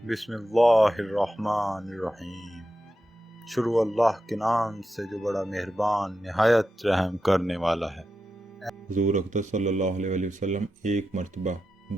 بسم اللہ الرحمن الرحیم۔ شروع اللہ کے نام سے جو بڑا مہربان نہایت رحم کرنے والا ہے۔ حضور اقدس صلی اللہ علیہ وسلم ایک مرتبہ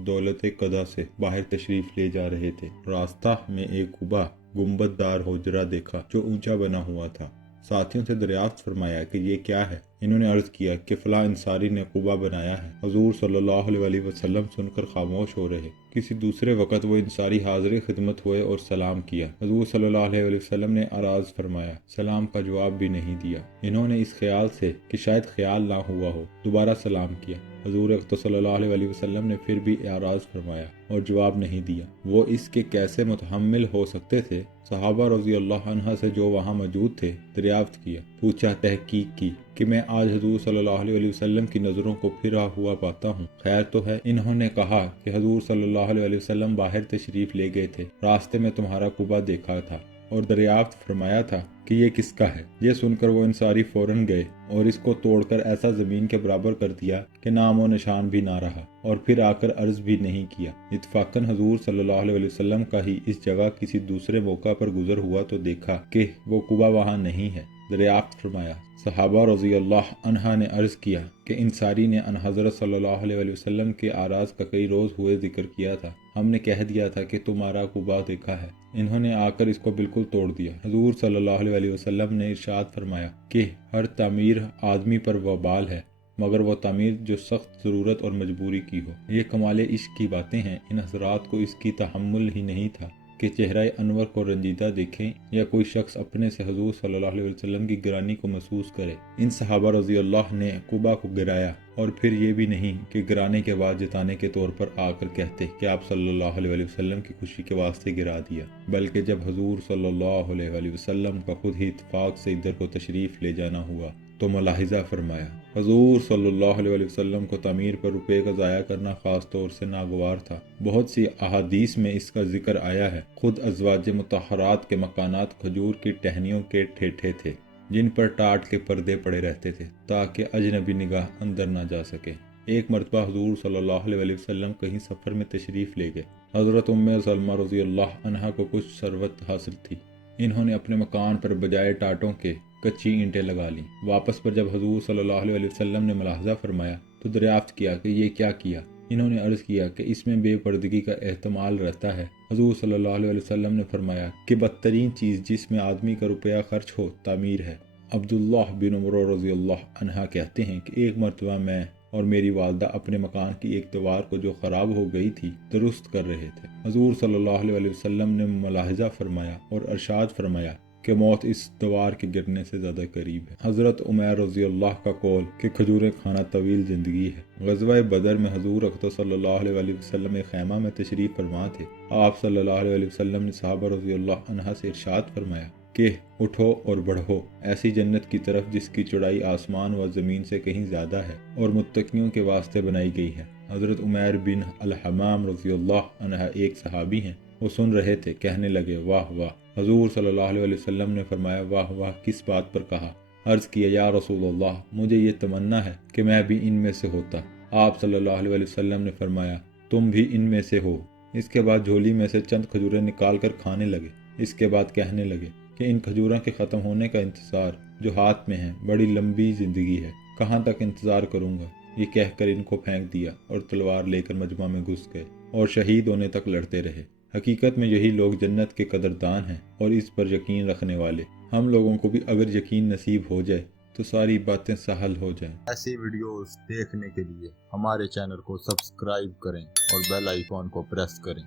دولت قضا سے باہر تشریف لے جا رہے تھے۔ راستہ میں ایک قبہ گنبد دار حجرہ دیکھا جو اونچا بنا ہوا تھا۔ ساتھیوں سے دریافت فرمایا کہ یہ کیا ہے؟ انہوں نے عرض کیا کہ فلاں انصاری نے قبہ بنایا ہے۔ حضور صلی اللہ علیہ وسلم سن کر خاموش ہو رہے۔ کسی دوسرے وقت وہ انصاری حاضر خدمت ہوئے اور سلام کیا۔ حضور صلی اللہ علیہ وسلم نے اعراض فرمایا، سلام کا جواب بھی نہیں دیا۔ انہوں نے اس خیال سے کہ شاید خیال نہ ہوا ہو دوبارہ سلام کیا۔ حضور اقدس صلی اللہ علیہ وسلم نے پھر بھی اعراض فرمایا اور جواب نہیں دیا۔ وہ اس کے کیسے متحمل ہو سکتے تھے؟ صحابہ رضی اللہ عنہ سے جو وہاں موجود تھے دریافت کیا، پوچھا، تحقیق کی کہ میں آج حضور صلی اللہ علیہ وسلم کی نظروں کو پھرا ہوا پاتا ہوں، خیر تو ہے؟ انہوں نے کہا کہ حضور صلی اللہ علیہ وسلم باہر تشریف لے گئے تھے، راستے میں تمہارا قبہ دیکھا تھا اور دریافت فرمایا تھا کہ یہ کس کا ہے۔ یہ سن کر وہ انصاری فوراً گئے اور اس کو توڑ کر ایسا زمین کے برابر کر دیا کہ نام و نشان بھی نہ رہا، اور پھر آ کر عرض بھی نہیں کیا۔ اتفاقاً حضور صلی اللہ علیہ وسلم کا ہی اس جگہ کسی دوسرے موقع پر گزر ہوا تو دیکھا کہ وہ قبہ وہاں نہیں ہے۔ دریافت فرمایا، صحابہ رضی اللہ عنہ نے عرض کیا کہ انصاری نے ان حضرت صلی اللہ علیہ وسلم کے اعراض کا کئی روز ہوئے ذکر کیا تھا، ہم نے کہہ دیا تھا کہ تمہارا قبہ دیکھا ہے، انہوں نے آ کر اس کو بالکل توڑ دیا۔ حضور صلی اللہ علیہ وسلم نے ارشاد فرمایا کہ ہر تعمیر آدمی پر وبال ہے مگر وہ تعمیر جو سخت ضرورت اور مجبوری کی ہو۔ یہ کمال عشق کی باتیں ہیں۔ ان حضرات کو اس کی تحمل ہی نہیں تھا کہ چہرہ انور کو رنجیدہ دیکھیں یا کوئی شخص اپنے سے حضور صلی اللہ علیہ وسلم کی گرانی کو محسوس کرے۔ ان صحابہ رضی اللہ نے قبہ کو گرایا، اور پھر یہ بھی نہیں کہ گرانے کے بعد جتانے کے طور پر آ کر کہتے کہ آپ صلی اللہ علیہ وسلم کی خوشی کے واسطے گرا دیا، بلکہ جب حضور صلی اللہ علیہ وسلم کا خود ہی اتفاق سے ادھر کو تشریف لے جانا ہوا تو ملاحظہ فرمایا، حضور صلی اللہ علیہ وسلم کو تعمیر پر روپے کا ضائع کرنا خاص طور سے ناگوار تھا۔ بہت سی احادیث میں اس کا ذکر آیا ہے۔ خود ازواج مطہرات کے مکانات کھجور کی ٹہنیوں کے ٹھیٹھے تھے جن پر ٹاٹ کے پردے پڑے رہتے تھے تاکہ اجنبی نگاہ اندر نہ جا سکے۔ ایک مرتبہ حضور صلی اللہ علیہ وسلم کہیں سفر میں تشریف لے گئے۔ حضرت ام سلمہ رضی اللہ عنہا کو کچھ ثروت حاصل تھی، انہوں نے اپنے مکان پر بجائے ٹاٹوں کے کچی اینٹیں لگا لیں۔ واپس پر جب حضور صلی اللہ علیہ وسلم نے ملاحظہ فرمایا تو دریافت کیا کہ یہ کیا کیا؟ انہوں نے عرض کیا کہ اس میں بے پردگی کا احتمال رہتا ہے۔ حضور صلی اللہ علیہ وسلم نے فرمایا کہ بدترین چیز جس میں آدمی کا روپیہ خرچ ہو تعمیر ہے۔ عبداللہ بن عمر رضی اللہ عنہ کہتے ہیں کہ ایک مرتبہ میں اور میری والدہ اپنے مکان کی ایک دیوار کو جو خراب ہو گئی تھی درست کر رہے تھے۔ حضور صلی اللہ علیہ وسلم نے ملاحظہ فرمایا اور ارشاد فرمایا کہ موت اس دیوار کے گرنے سے زیادہ قریب ہے۔ حضرت عمیر رضی اللہ کا قول کہ کھجوریں کھانا طویل زندگی ہے۔ غزوہ بدر میں حضور اقدس صلی اللہ علیہ وسلم ایک خیمہ میں تشریف فرما تھے۔ آپ صلی اللہ علیہ وسلم نے صحابہ رضی اللہ عنہ سے ارشاد فرمایا کہ اٹھو اور بڑھو ایسی جنت کی طرف جس کی چوڑائی آسمان و زمین سے کہیں زیادہ ہے اور متقیوں کے واسطے بنائی گئی ہے۔ حضرت عمیر بن الحمام رضی اللہ عنہ ایک صحابی ہیں، وہ سن رہے تھے، کہنے لگے، واہ واہ! حضور صلی اللہ علیہ وسلم نے فرمایا، واہ واہ کس بات پر کہا؟ عرض کیا، یا رسول اللہ، مجھے یہ تمنا ہے کہ میں بھی ان میں سے ہوتا۔ آپ صلی اللہ علیہ وسلم نے فرمایا، تم بھی ان میں سے ہو۔ اس کے بعد جھولی میں سے چند کھجوریں نکال کر کھانے لگے۔ اس کے بعد کہنے لگے کہ ان کھجوروں کے ختم ہونے کا انتظار جو ہاتھ میں ہے بڑی لمبی زندگی ہے، کہاں تک انتظار کروں گا؟ یہ کہہ کر ان کو پھینک دیا اور تلوار لے کر مجمع میں گھس گئے اور شہید ہونے تک لڑتے رہے۔ حقیقت میں یہی لوگ جنت کے قدردان ہیں اور اس پر یقین رکھنے والے۔ ہم لوگوں کو بھی اگر یقین نصیب ہو جائے تو ساری باتیں سہل ہو جائیں۔ ایسی ویڈیوز دیکھنے کے لیے ہمارے چینل کو سبسکرائب کریں اور بیل آئیکن کو پریس کریں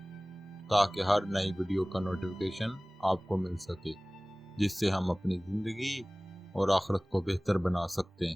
تاکہ ہر نئی ویڈیو کا نوٹیفیکیشن آپ کو مل سکے، جس سے ہم اپنی زندگی اور آخرت کو بہتر بنا سکتے ہیں۔